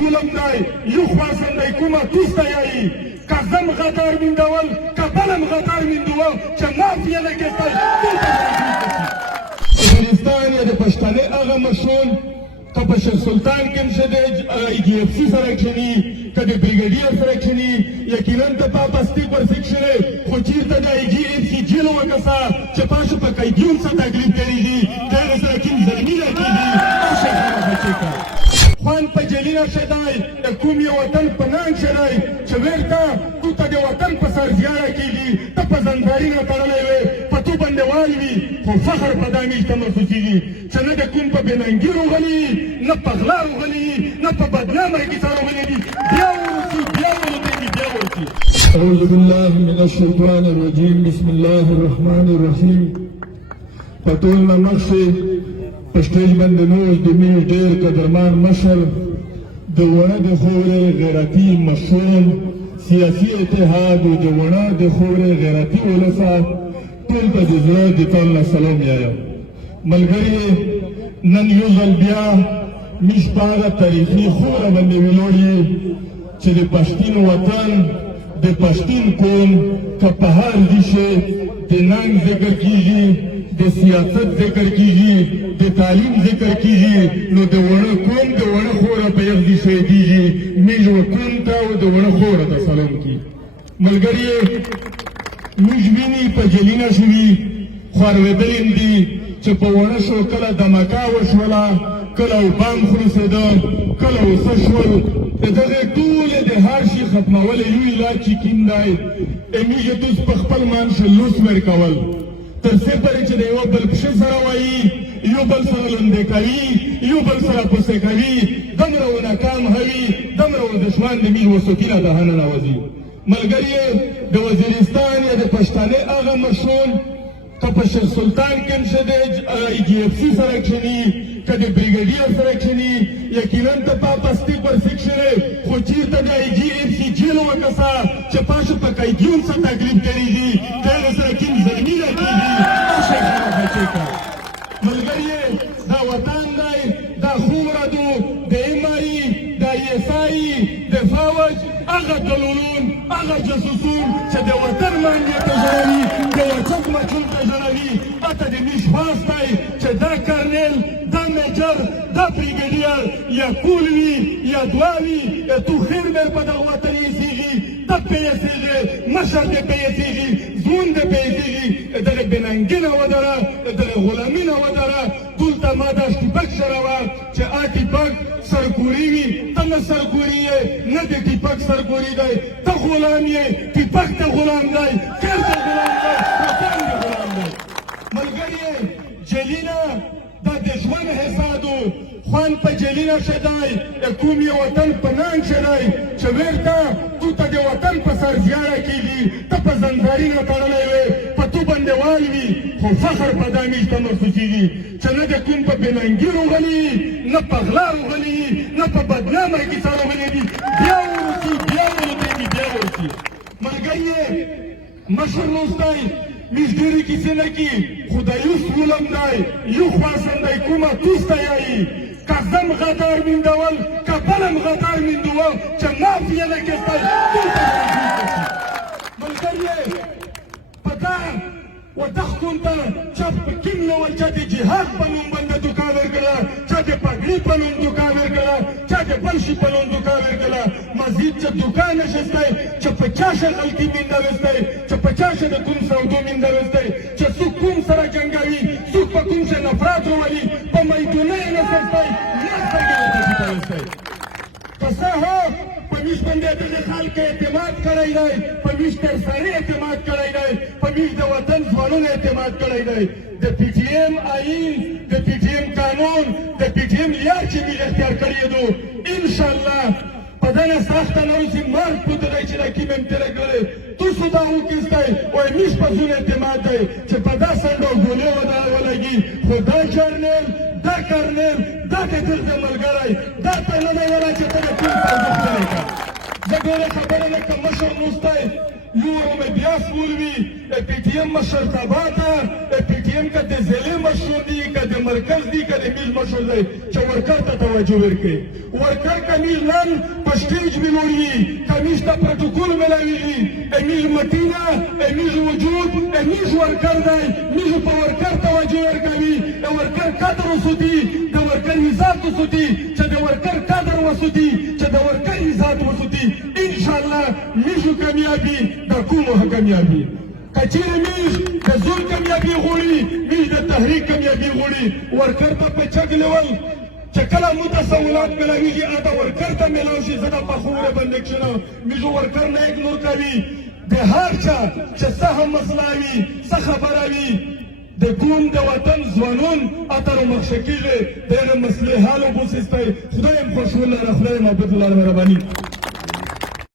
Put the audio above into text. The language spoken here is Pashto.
ظلم دی یو خواصن دی کومه توسته یایی که زم غدار میندول که بلم غدار میندول چې مافیا لګېدل افغانستان یا د پښتنې هغه مشهور که په شیخ سلطان کې هم شه دی IGFC سره کښېني که د بریګیډیر سره کښېني یقینا د پاپستي پر سیکشن خو چېرته د IGFC جیل وکسه چې پاشو په قیدیون څه تکلیف کړېږي د هغه سره کوم ظلمي راکېږي او شیخانه بچې کا خوان په جلیله شه دی د کوم یو وطن په ننګ شه دی چې ویرته تو ته د وطن په سر زیاره کېږي ته په زنځارینه تړلی وې په تو باندې وال وي خو فخر په دا میش ته محسوسېږي چې نه د کوم په بېننګي روغلي نه په غلا روغلي نه په بدنامه کیسه روغلي دي بیا ورسي بیا ورسي بیا ورسي أعوذ بالله من الشيطان الرجيم بسم الله الرحمن الرحيم پتولنا مخشي پشتیج بند نوز دمیش دیر قدرمان مشر دوونه د خوره غیرتی مشروم سیاسی اتحاد و دوونه د خوره غیرتی ولسا ټول په د زړه د تل سلام یایم ملګری نن یو ځل بیا میش په هغه تاریخي خوره باندې ویلوړي چې د پښتون وطن د پښتون قوم که په هر دیشه د ننګ ذکر کیږي د سیاست ذکر کیږي د تعلیم ذکر کیږي نو د وړه قوم د وړه خوره په یو دیشه دیږي میژ قوم ته او د وړه خوره ته سلام کی ملګری موږ ویني په جلینا شوي خوارېدلې دي چې په وړه شو کله دمکا وشوله کله بام خلاصېده کله وسه شول د دغې ټولې د هر شي ختمول یو علاج چې کوم دی امیږه توس په خپل مانشه لوس مر کول تر څه پورې چې د یو بل پښې سره وایي یو بل سره لنډې کوي یو بل سره پوسې کوي دومره و ناکام هوي دومره و دښمن د میر وسوکینه دهنه نوځي ملګری د وزیرستان یا د پښتنې هغه مشهور که په شیخ سلطان کې هم شه دی IGFC سره کښېني که د بریګیډیر سره کښېني یقینا د پاپستي پر سیکشن خو چېرته د IGFC جیل وکسه چې پاشو په قیدیون څه تکلیف کړېږي د هغه سره کوم ظلمي راکېږي او شیخانه بچې کا ملګری دا وطن دی دا خومره دو د MI د ISI د فوج هغه دلولون هغه جاسوسون چې د وطن مانګې ته ژړوي د وطن مچون ته ژړوي اته د میش پاس دی چې دا کرنیل دا میجر دا بریګیډیر یا کول وي یا دوه وي یا تو خیر میر په دغه وطن ایسېږي ته پیسېږي مشر دې پیسېږي زون دې پیسېږي دغه بېننګي نه ودره دغه غلامي نه ودره دلته ما دا ټیپک شروه چې ټیپک سرګوري وي ته نه سرګوري یې نه د ټیپک سرګوري دی ته غلام یې ټیپک ته غلام دی خیر ته غلام دی وطن دې غلام دی ملګری جلیله دا د ژوند حسادو خوان په جلیله شه دی د کوم یو وطن په ننګ شه دی چې ویرته تو ته د وطن په سر زیاره کېږي ته په زنځارینه تړلی وې په تو باندې وال وي خو فخر په دا میش ته محسوسېږي چې نه د کوم په بېننګي روغلي نه په غلا روغلي نه په بدنامه کیسه روغلي دي بیا ورسي بیا ورسي بیا ورسي ملګری مشر نوستی میش ډېرې کیسې نه کي خو د یو ظلم دی یو خواصن دی کومه توسته یایي که زم غدار میندول که بلم غدار میندول چې مافیا لګېدل دلته ملګری په دا وتښتون ته چا په کوم ډول چا د جهاد په نوم باندې دوکه ورکړه چا د پګړۍ په نوم دوکه ورکړه چا د بل شي په نوم دوکه ورکړه مزید چې دوکه نشستی چې په چا شه غلطي مینده وستی چې په چا شه د کوم سودو مینده وستی چې څوک کوم سره جنګوي څوک په کوم شه نفرت راولي په میدونه یې نسستی مستګې ورته وستی که څه هو په میش باندې دغه خلک اعتماد کړی دی په میش تر سړي اعتماد کړی دی په میش د وطن ځوانونو اعتماد کړی دی د PTM آئین د PTM قانون د PTM لار چې موږ اختیار کړی دو انشاءالله په دغه سخته نه اوسي مارک پوتلی چې دا کوم هم تېره کړی تاسو دا وکیستی وایي میش په زون اعتماد دی چې په دا سنډ او ګولې ولګي خو دا جرنیل دا کرنیل دا د دلته ملګری دا ته نه دی ویلی چې ته د کوم تاریخ لرې که زه ډېرې خبرې نه کوم مشر نوستی یورو میں بیاس مولوی پی ٹی ایم مشرتابہ تا پی ٹی ایم کا دے ضلع مشہور دی کا دے مرکز دی کا دے میز مشہور دی چا ورکر تا توجہ ورکے ورکر کمیز لن پشتیج ملوری کمیز تا پروتوکول ملاویلی امیز متینا امیز وجود امیز ورکر دی میز پا ورکر توجہ ورکوی ورکر قدر وسوتی دا ورکر عزت وسوتی چا دا ورکر قدر وسوتی چا دا ورکر عزت وسوتی انشاءاللہ میزو کامیابی دا کومو کامیابی کچیر میز دا زور کامیابی غوری میز دا تحریک کامیابی غوری ورکر تا پہ چک لیول چکلا متصولات ملاویږي ادا ورکر ته ملاوشي زدا په خوره بندکشنه میزو ورکر نه اګنور کوي د هر چا چې څه هم مسله وي څه خبره وي د قوم د وطن ځوانون اتر مخشه کېږي دغه مسلې حل وبوسستی خدای هم خوشحاله خدای محبت الله مهرباني